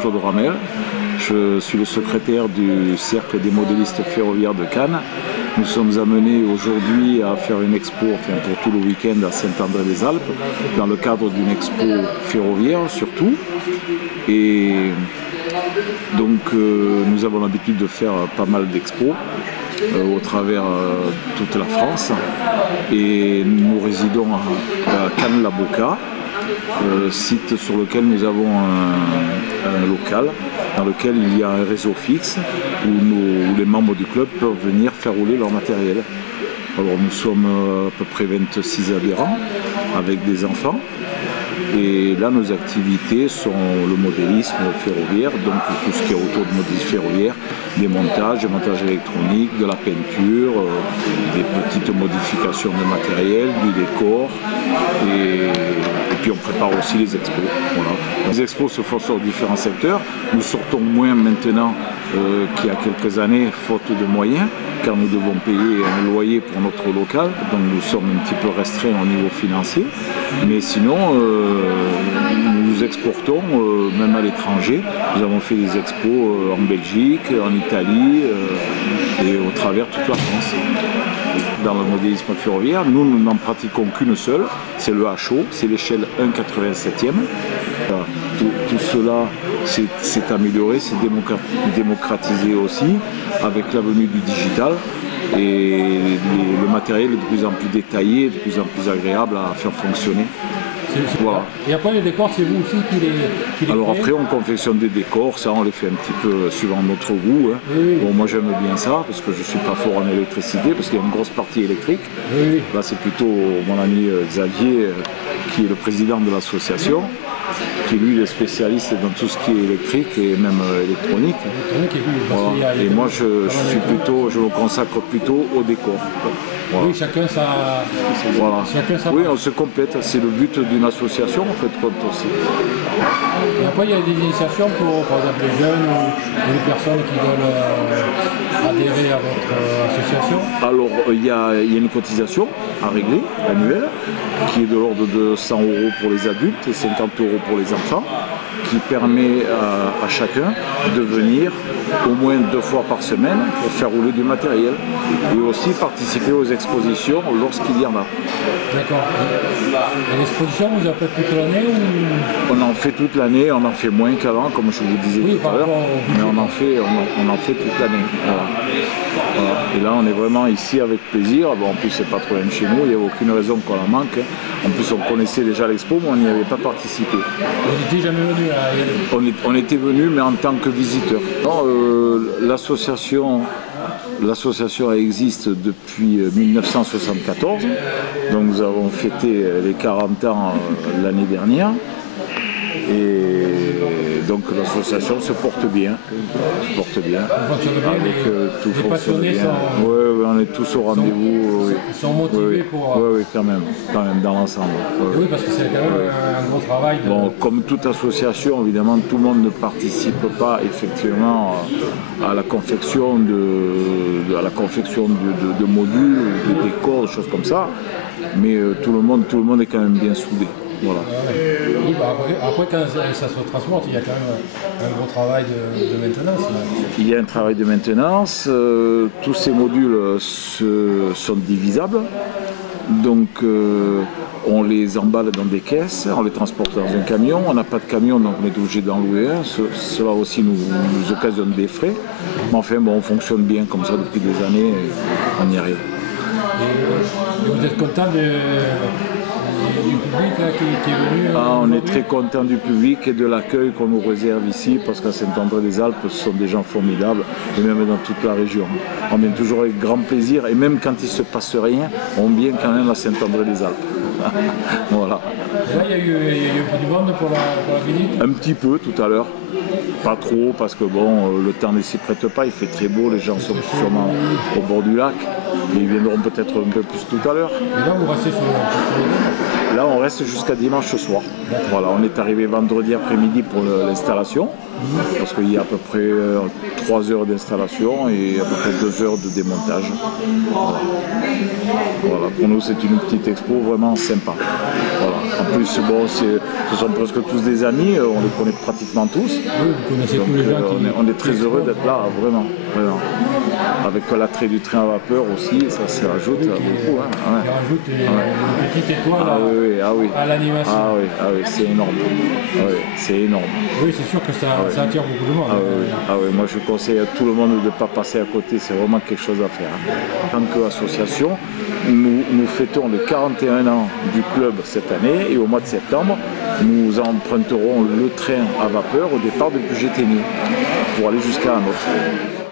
Claude Ramel. Je suis le secrétaire du Cercle des modélistes ferroviaires de Cannes. Nous sommes amenés aujourd'hui à faire une expo, enfin pour tout le week-end à Saint-André-des-Alpes, dans le cadre d'une expo ferroviaire surtout. Et donc nous avons l'habitude de faire pas mal d'expos au travers toute la France. Et nous résidons à Cannes-la-Boca, site sur lequel nous avons un local dans lequel il y a un réseau fixe où les membres du club peuvent venir faire rouler leur matériel. Alors nous sommes à peu près 26 adhérents avec des enfants. Et là, nos activités sont le modélisme ferroviaire, donc tout ce qui est autour du modélisme ferroviaire, des montages électroniques, de la peinture, des petites modifications de matériel, du décor, et puis on prépare aussi les expos. Voilà. Les expos se font sur différents secteurs. Nous sortons moins maintenant qu'il y a quelques années, faute de moyens, car nous devons payer un loyer pour notre local, donc nous sommes un petit peu restreints au niveau financier. Mais sinon, nous exportons même à l'étranger. Nous avons fait des expos en Belgique, en Italie et au travers toute la France. Dans le modélisme ferroviaire, nous n'en pratiquons qu'une seule, c'est le HO, c'est l'échelle 1,87e. Tout cela s'est amélioré, s'est démocratisé aussi avec la venue du digital et le matériel est de plus en plus détaillé, de plus en plus agréable à faire fonctionner. Voilà. Et après les décors, c'est vous aussi qui les Alors créez? après on confectionne des décors, ça on les fait un petit peu suivant notre goût. Hein. Oui. Bon, moi j'aime bien ça parce que je ne suis pas fort en électricité, parce qu'il y a une grosse partie électrique. Oui. Là c'est plutôt mon ami Xavier qui est le président de l'association, qui lui est spécialiste dans tout ce qui est électrique et même électronique. Voilà. Et moi je me consacre plutôt au décor. Voilà. Oui, chacun sa... Voilà. Chacun sa... Oui, on se complète, c'est le but d'une association en fait, compte aussi. Et après il y a des initiations pour, par exemple, les jeunes ou les personnes qui veulent adhérer à votre association? Alors il y a une cotisation à régler, annuelle, qui est de l'ordre de 100 € pour les adultes et 50 € pour les enfants, qui permet à chacun de venir au moins 2 fois par semaine pour faire rouler du matériel et aussi participer aux expositions lorsqu'il y en a. D'accord. Et l'exposition, vous en faites toute l'année ou... On en fait toute l'année, on en fait moins qu'avant, comme je vous disais tout à l'heure, mais on en fait toute l'année. Voilà. Voilà. Et là, on est vraiment ici avec plaisir. Bon, en plus, c'est pas trop loin de chez nous, il n'y a aucune raison qu'on en manque. En plus, on connaissait déjà l'expo, mais on n'y avait pas participé. Vous n'étiez jamais venu à... On était venu, mais en tant que visiteur. L'association existe depuis 1974, donc nous avons fêté les 40 ans l'année dernière. Et donc l'association se porte bien. Avec tout fonctionne bien. Oui, on est tous au rendez-vous. Ils sont motivés pour... Oui, quand même, dans l'ensemble. Oui, parce que c'est quand même un gros travail. Bon, comme toute association, évidemment, tout le monde ne participe pas effectivement à la confection de modules, de décors, de choses comme ça. Mais tout le monde est quand même bien soudé. Voilà. Oui, bah après, quand ça se transporte, il y a quand même un gros travail de maintenance. Là. Il y a un travail de maintenance. Tous ces modules sont divisables. Donc on les emballe dans des caisses, on les transporte dans un camion. On n'a pas de camion, donc on est obligé d'en louer un. Cela aussi nous occasionne des frais. Mais enfin, bon, on fonctionne bien comme ça depuis des années. Et on y arrive. Et vous êtes content du public là, qui est venu on est très content du public et de l'accueil qu'on nous réserve ici, parce qu'à Saint-André-des-Alpes, ce sont des gens formidables, et même dans toute la région. On vient toujours avec grand plaisir, et même quand il ne se passe rien, on vient quand même à Saint-André-des-Alpes. Voilà. Là, il y a eu un peu du monde pour la visite? Un petit peu tout à l'heure. Pas trop, parce que bon, le temps ne s'y prête pas, il fait très beau, les gens sont sûrement au bord du lac. Ils viendront peut-être un peu plus tout à l'heure. Et là, vous restez sur le... Là, on reste jusqu'à dimanche soir. Voilà, on est arrivé vendredi après-midi pour l'installation, parce qu'il y a à peu près 3 heures d'installation et à peu près 2 heures de démontage. Voilà. Voilà. Pour nous, c'est une petite expo vraiment sympa. Voilà. En plus, bon, ce sont presque tous des amis, on les connaît pratiquement tous. Oui, vous connaissez Donc, tous les gens qui... on est très heureux d'être là, vraiment, vraiment. Avec l'attrait du train à vapeur aussi, ça rajoute beaucoup. Hein, ouais. Ça rajoute une petite étoile à l'animation. Ah oui, c'est énorme. Ah oui, c'est énorme. Oui, c'est sûr que ça attire beaucoup de monde. Oui, moi je conseille à tout le monde de ne pas passer à côté, c'est vraiment quelque chose à faire. En tant qu'association, nous fêtons les 41 ans du club cette année et au mois de septembre, nous emprunterons le train à vapeur au départ de Puget-Théniers pour aller jusqu'à Hanovre.